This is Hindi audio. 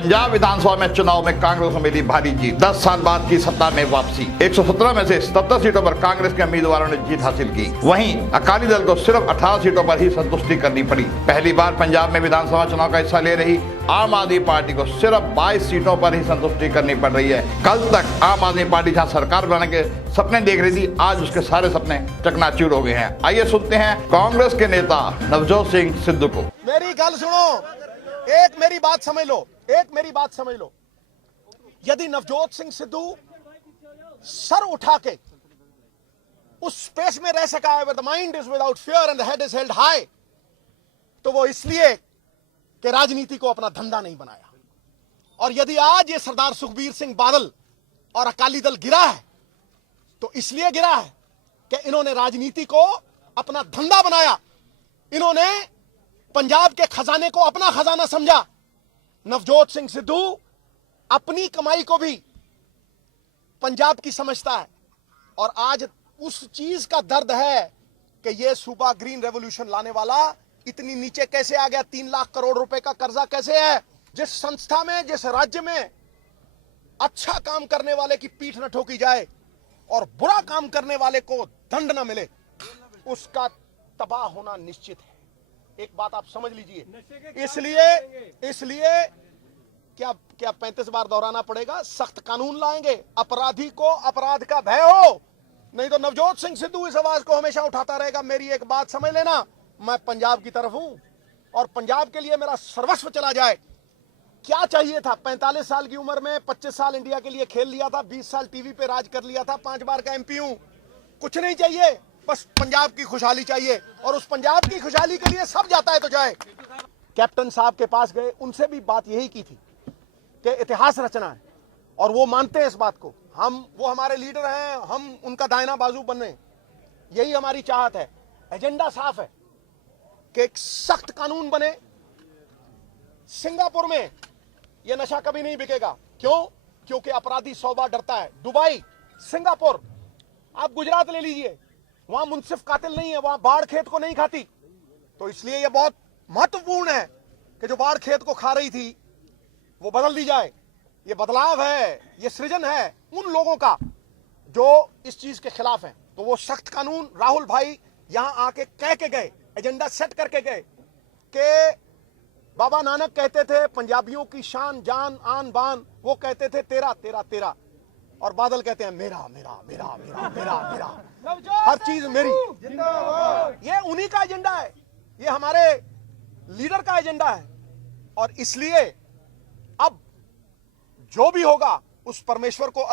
पंजाब विधानसभा में चुनाव में कांग्रेस को मिली भारी जीत। 10 साल बाद की सत्ता में वापसी। 117 में से 77 सीटों पर कांग्रेस के उम्मीदवारों ने जीत हासिल की। वहीं अकाली दल को सिर्फ 18 सीटों पर ही संतुष्टि करनी पड़ी। पहली बार पंजाब में विधानसभा चुनाव का हिस्सा ले रही आम आदमी पार्टी को सिर्फ 22 सीटों पर ही संतुष्टि करनी पड़ रही है। कल तक आम आदमी पार्टी जहां सरकार बनाने के सपने देख रही थी, आज उसके सारे सपने चकनाचूर हो गए हैं। आइए सुनते हैं कांग्रेस के नेता नवजोत सिंह सिद्धू को। मेरी गल सुनो, एक मेरी बात समझ लो। यदि नवजोत सिंह सिद्धू सर उठा के उस स्पेस में रह सका है, the mind is without fear and the head is held high, तो वो इसलिए कि राजनीति को अपना धंधा नहीं बनाया। और यदि आज ये सरदार सुखबीर सिंह बादल और अकाली दल गिरा है, तो इसलिए गिरा है कि इन्होंने राजनीति को अपना धंधा बनाया। इन्होंने पंजाब के खजाने को अपना खजाना समझा। नवजोत सिंह सिद्धू अपनी कमाई को भी पंजाब की समझता है, और आज उस चीज का दर्द है कि ये सूबा ग्रीन रेवोल्यूशन लाने वाला इतनी नीचे कैसे आ गया। 3 लाख करोड़ रुपए का कर्जा कैसे है। जिस संस्था में, जिस राज्य में अच्छा काम करने वाले की पीठ न ठोकी जाए और बुरा काम करने वाले को दंड न मिले, उसका तबाह होना निश्चित है। एक बात आप समझ लीजिए। इसलिए क्या 35 बार दोहराना पड़ेगा? सख्त कानून लाएंगे, अपराधी को अपराध का भय हो, नहीं तो नवजोत सिंह सिद्धू इस आवाज को हमेशा उठाता रहेगा। मेरी एक बात समझ लेना, मैं पंजाब की तरफ हूं और पंजाब के लिए मेरा सर्वस्व चला जाए। क्या चाहिए था? 45 साल की उम्र में 25 साल इंडिया के लिए खेल लिया था, 20 साल टीवी पे राज कर लिया था, 5 बार का एमपी हूं। कुछ नहीं चाहिए, बस पंजाब की खुशहाली चाहिए, और उस पंजाब की खुशहाली के लिए सब जाता है तो जाए। कैप्टन साहब के पास गए, उनसे भी बात यही की थी कि इतिहास रचना है, और वो मानते हैं इस बात को। वो हमारे लीडर हैं, हम उनका दाहिना बाजू बने, यही हमारी चाहत है। एजेंडा साफ है कि एक सख्त कानून बने। सिंगापुर में यह नशा कभी नहीं बिकेगा। क्यों? क्योंकि अपराधी 100 बार डरता है। दुबई, सिंगापुर, आप गुजरात ले लीजिए, वहां मुंसिफ कातिल नहीं है, वहां बाढ़ खेत को नहीं खाती। तो इसलिए यह बहुत महत्वपूर्ण है कि जो बाढ़ खेत को खा रही थी वो बदल दी जाए। ये बदलाव है, ये सृजन है उन लोगों का जो इस चीज के खिलाफ हैं। तो वो सख्त कानून राहुल भाई यहां आके कह के गए, एजेंडा सेट करके गए कि बाबा नानक कहते थे पंजाबियों की शान, जान, आन, बान, वो कहते थे तेरा तेरा तेरा, और बादल कहते हैं मेरा मेरा मेरा मेरा मेरा मेरा, हर चीज मेरी। ये उन्हीं का एजेंडा है, ये हमारे लीडर का एजेंडा है। और इसलिए अब जो भी होगा उस परमेश्वर को